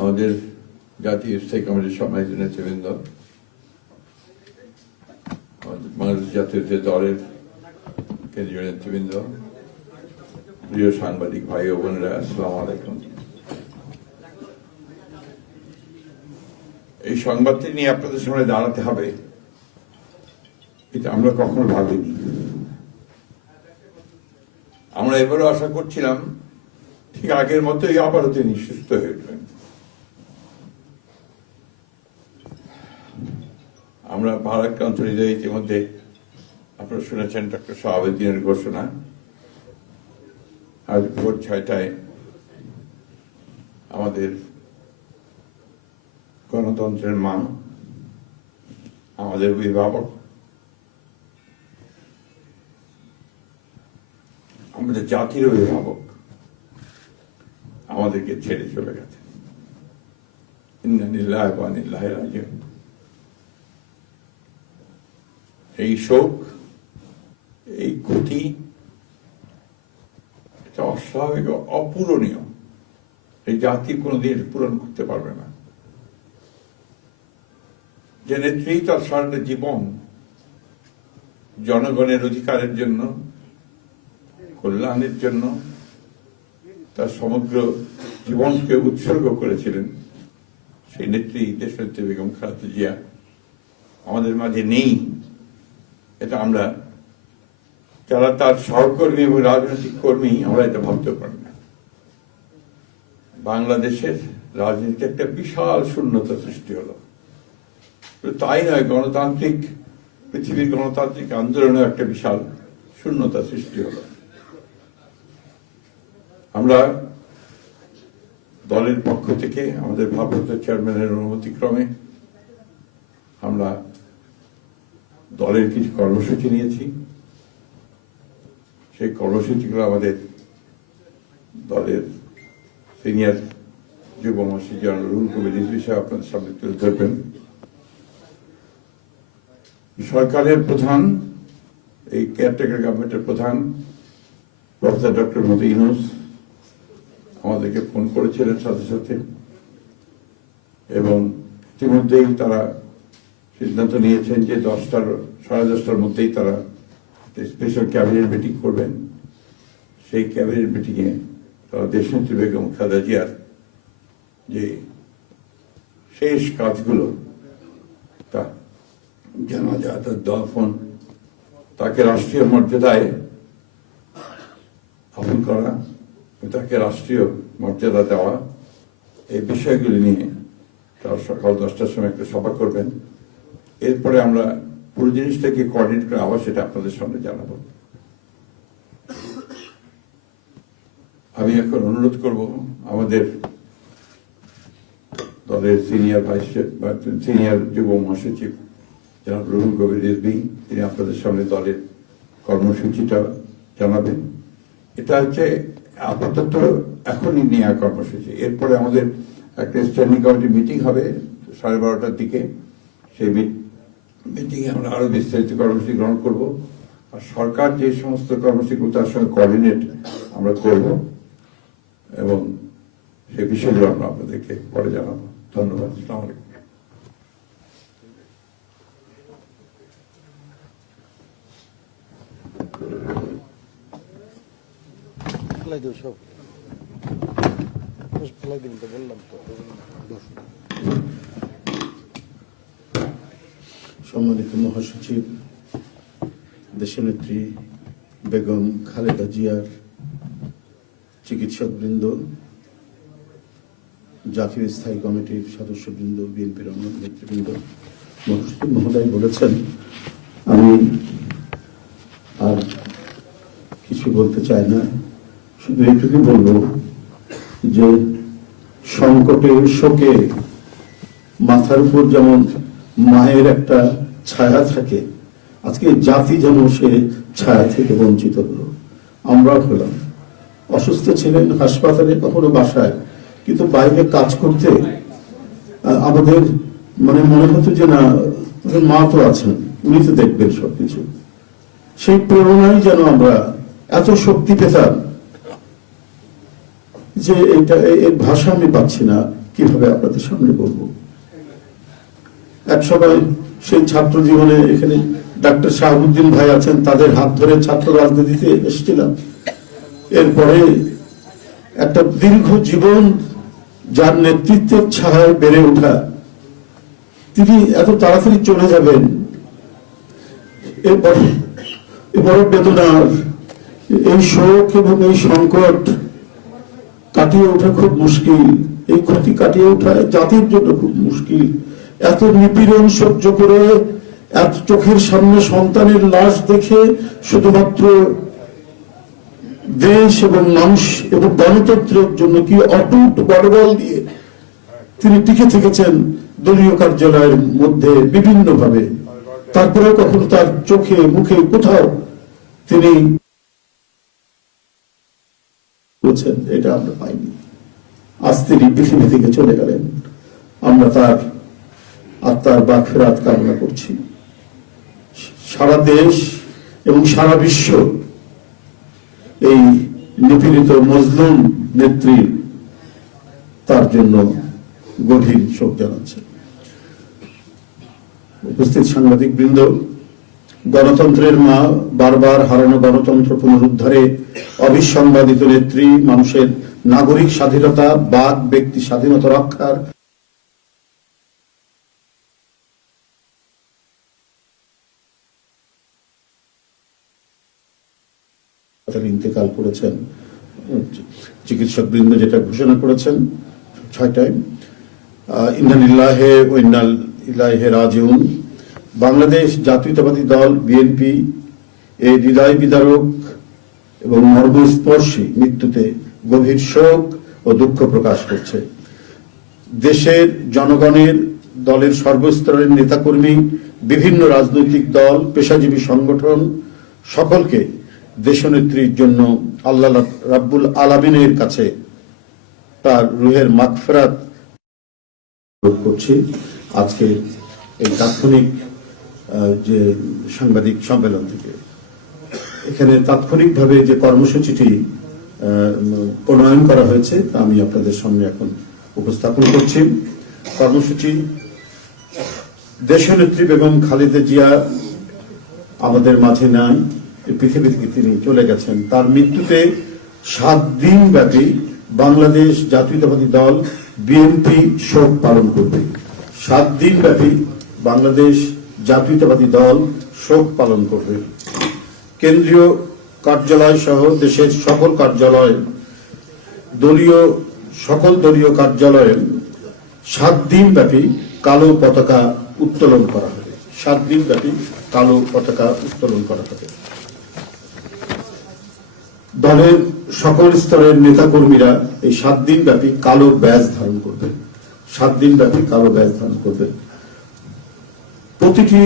আমাদের জাতীয় স্থায়ী কমিটির সম্মানিত নেতৃবৃন্দ, বাংলাদেশ জাতীয় দলের কেন্দ্রীয় নেতৃবৃন্দ, প্রিয় সাংবাদিক ভাই ও বোনেরা, আসসালামু আলাইকুম। এই সংবাদটি নিয়ে আপনাদের সামনে দাঁড়াতে হবে এটা আমরা কখনো ভাবিনি। আমরা এবারও আশা করছিলাম ঠিক আগের মতোই আবারও তিনি সুস্থ হয়ে উঠবেন। আমরা ভারাক্রান্ত হৃদয়ে ইতিমধ্যে আপনারা শুনেছেন ডক্টর শাহাবুদ্দিনের ঘোষণা। আজ ভোর 6টায় আমাদের গণতন্ত্রের মা, আমাদের অভিভাবক, আমাদের জাতির অভিভাবক আমাদেরকে ছেড়ে চলে গেছে। ইন্না লিল্লাহি ওয়া ইন্না ইলাইহি রাজিউন। এই শোক, এই ক্ষতি, এটা অস্বাভাবিক, অপূরণীয়। এই জাতি কোনোদিন পূরণ করতে পারবে না। যে নেত্রী তার সারাটা জীবন জনগণের অধিকারের জন্য, কল্যাণের জন্য তার সমগ্র জীবনকে উৎসর্গ করেছিলেন, সেই নেত্রী দেশনেত্রী বেগম খালেদা জিয়া আমাদের মাঝে নেই। এটা আমরা যারা তার সহকর্মী এবং রাজনৈতিক কর্মী, আমরা এটা ভাবতে পারি না। বাংলাদেশের রাজনীতিতে একটা বিশাল শূন্যতা সৃষ্টি হলো। তাই নয়, গণতান্ত্রিক পৃথিবীর গণতান্ত্রিক আন্দোলনে একটা বিশাল শূন্যতা সৃষ্টি হলো। আমরা দলের পক্ষ থেকে আমাদের ভারপ্রাপ্ত চেয়ারম্যানের অনুমতিক্রমে আমরা দলের কিছু কর্মসূচি নিয়েছি। সেই কর্মসূচিগুলো আমাদের দলের সিনিয়র যুব মহাসচিব জনাব রুহুল কবির রিজভী সাহেব আপনাদের সামনে তুলে ধরবেন। সরকারের প্রধান, এই কেয়ারটেকার গভর্নমেন্টের প্রধান প্রফেসর ডক্টর মোহাম্মদ ইউনূস আমাদেরকে ফোন করেছিলেন সাথে সাথে, এবং ইতিমধ্যেই তারা সিদ্ধান্ত নিয়েছেন যে 10টার মধ্যেই তারা স্পেশাল ক্যাবিনেট মিটিং করবেন। সেই ক্যাবিনেট মিটিংয়ে তারা দেশনেত্রী বেগম খালেদা জিয়ার যে শেষ কাজগুলো, তা জানাজা, তার দাফন, তাকে রাষ্ট্রীয় মর্যাদায় দাফন করা, তাকে রাষ্ট্রীয় মর্যাদা দেওয়া, এই বিষয়গুলি নিয়ে তারা সকাল 10টার সময় একটা সভা করবেন। এরপরে আমরা পুরো জিনিসটাকে কোঅর্ডিনেট করে আবার সেটা আপনাদের সামনে জানাবো। আমি এখন অনুরোধ করব আমাদের দলের সিনিয়র যুব মহাসচিব জনাব রুহুল কবির রিজভী, তিনি আপনাদের সামনে দলের কর্মসূচিটা জানাবেন। এটা হচ্ছে আপাতত এখনই নেওয়া কর্মসূচি। এরপরে আমাদের একটা স্ট্যান্ডিং কমিটি মিটিং হবে 12:30টার দিকে। সেই মিটিংয়ে আমরা আরো বিস্তারিত কর্মসূচি গ্রহণ করব, আর সরকার যে সমস্ত কর্মসূচিগুলো তার সঙ্গে কোঅর্ডিনেট আমরা করব, এবং সেই বিষয়গুলো আমরা আপনাদেরকে পরে জানাবো। ধন্যবাদ। আসসালামু আলাইকুম। সম্মানিত মহাসচিব, দেশনেত্রী বেগম খালেদা জিয়ার চিকিৎসকবৃন্দ, জাতীয় স্থায়ী কমিটির সদস্যবৃন্দ, বিএনপির অন্য নেতৃবৃন্দ, মহাসচিব মহোদয় বলেছেন, আমি আর কিছু বলতে চাই না। শুধু এইটুকু বলবো যে সংকটের শোকে মাথার উপর যেমন মায়ের একটা ছায়া থাকে, আজকে জাতি যেন সে ছায়া থেকে বঞ্চিত হলো। আমরা হলাম, অসুস্থ ছিলেন হাসপাতালে, কখনো বাসায়, কিন্তু বাইরে কাজ করতে আমাদের মনে হতো যে না, মা তো আছেন, উনি তো দেখবেন সবকিছু। সেই প্রেরণায় যেন আমরা এত শক্তি পেতাম যে এটা এর ভাষা আমি পাচ্ছি না, কিভাবে আপনাদের সামনে বলবো। এক সময় সেই ছাত্র জীবনে এখানে ডাক্তার শাহাবুদ্দিন ভাই আছেন, তাদের হাত ধরে ছাত্র রাজনীতিতে এসেছিলাম। এরপরে একটা দীর্ঘ জীবন যার নেতৃত্বের ছায়ায় বেড়ে ওঠা, তিনি এত তাড়াতাড়ি চলে যাবেন, এ বড় বেদনার। এই শোক এবং এই সংকট কাটিয়ে ওঠা খুব মুশকিল, এই ক্ষতি কাটিয়ে ওঠা জাতির জন্য খুব মুশকিল। এত নিপীড়ন সহ্য করে, এত চোখের সামনে সন্তানের লাশ দেখে শুধুমাত্র দেশ এবং মানুষ এবং গণতন্ত্রের জন্য কি অটুট বড়বল দিয়ে তিনি টিকে থেকেছেন দলীয় কার্যালয়ের মধ্যে বিভিন্ন ভাবে। তারপরে কখনো তার চোখে মুখে কোথাও তিনি বলছেন এটা আমরা পাইনি। আজ তিনি পৃথিবী থেকে চলে গেলেন, আমরা তার আত্মার মাগফিরাত কামনা করছি। সারা দেশ এবং সারা বিশ্ব এই নিপীড়িত মজলুম নেত্রী তার জন্য গভীর শোক জানাচ্ছে। উপস্থিত সাংবাদিক বৃন্দ, গণতন্ত্রের মা, বারবার হারানো গণতন্ত্র পুনরুদ্ধারে অবিসংবাদিত নেত্রী, মানুষের নাগরিক স্বাধীনতা, বাক ব্যক্তি স্বাধীনতা রক্ষার ইন্তেকাল করেছেন। চিকিৎসক বৃন্দ যেটা ঘোষণা করেছেন 6টায়, ইন্না লিল্লাহি ওয়া ইন্না ইলাইহি রাজিউন। বাংলাদেশ জাতীয়তাবাদী দল বিএনপি এই হৃদয় বিদারক এবং মর্মস্পর্শী মৃত্যুতে গভীর শোক ও দুঃখ প্রকাশ করছে। দেশের জনগণের, দলের সর্বস্তরের নেতাকর্মী, বিভিন্ন রাজনৈতিক দল, পেশাজীবী সংগঠন সকলকে দেশনেত্রীর জন্য আল্লাহ রাব্বুল আলামিনের কাছে তার রুহের মাগফিরাত করছি। আজকে এই তাৎক্ষণিক যে সাংবাদিক সম্মেলন থেকে এখানে তাৎক্ষণিকভাবে যে কর্মসূচিটি প্রণয়ন করা হয়েছে তা আমি আপনাদের সামনে এখন উপস্থাপন করছি। কর্মসূচি: দেশনেত্রী বেগম খালেদা জিয়া আমাদের মাঝে নাই, পৃথিবী থেকে তিনি চলে গেছেন। তার মৃত্যুতে 7 দিন ব্যাপী বাংলাদেশ জাতীয়তাবাদী দল বিএনপি শোক পালন করবে। 7 দিন ব্যাপী বাংলাদেশ জাতীয়তাবাদী দল শোক পালন করবে। কেন্দ্রীয় কার্যালয় সহ দেশের সকল কার্যালয়, সকল দলীয় কার্যালয়ে 7 দিন ব্যাপী কালো পতাকা উত্তোলন করা হবে। 7 দিন ব্যাপী কালো পতাকা উত্তোলন করা হবে। দলের সকল স্তরের নেতাকর্মীরা এই 7 দিন ব্যাপী কালো ব্যাজ ধারণ করবেন। 7 দিন ব্যাপী কালো ব্যাজ ধারণ করবেন। প্রতিটি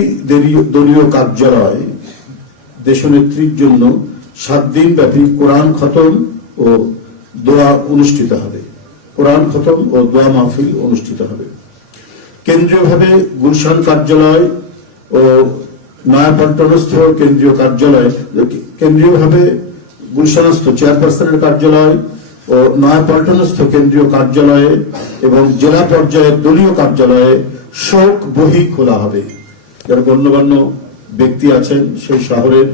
দলীয় কার্যালয় দেশনেত্রীর জন্য 7 দিন ব্যাপী কোরআন খতম ও দোয়া অনুষ্ঠিত হবে। কোরআন খতম ও দোয়া মাহফিল অনুষ্ঠিত হবে। কেন্দ্রীয়ভাবে গুলশান কার্যালয় ও নয়াপল্টনস্থ কেন্দ্রীয় কার্যালয়, কেন্দ্রীয়ভাবে গুলশানস্থ চেয়ারপারসনের কার্যালয় ও নয়াপল্টনস্থ কেন্দ্রীয় কার্যালয়ে এবং জেলা পর্যায়ের দলীয় কার্যালয়ে শোক বহি খোলা হবে। যারা গণ্যমান্য ব্যক্তি আছেন সেই শহরের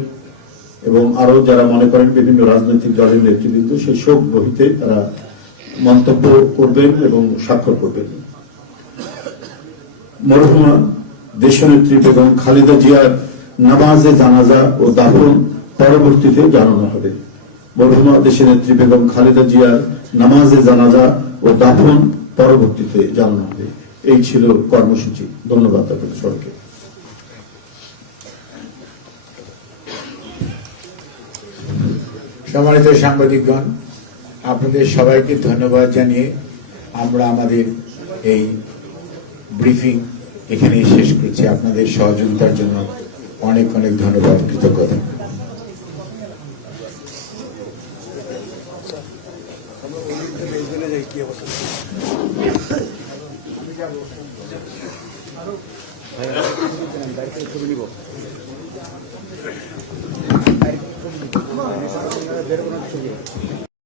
এবং আরো যারা মনে করেন বিভিন্ন রাজনৈতিক দলের নেতৃবৃন্দ, সেই শোক বহিতে তারা মন্তব্য করবেন এবং স্বাক্ষর করবেন। মরহুমা দেশনেত্রী বেগম খালেদা জিয়ার নামাজে জানাজা ও দাফন পরবর্তীতে জানানো হবে। মরহুমা দেশনেত্রী বেগম খালেদা জিয়ার নামাজে জানাজা ও দাফন পরবর্তীতে জানানো হবে। এই ছিল কর্মসূচি। ধন্যবাদ আপনাদের সবাইকে। সম্মানিত সাংবাদিকগণ, আপনাদের সবাইকে ধন্যবাদ জানিয়ে আমরা আমাদের এই ব্রিফিং এখানে শেষ করছি। আপনাদের সহযোগিতার জন্য অনেক অনেক ধন্যবাদ, কৃতজ্ঞতা।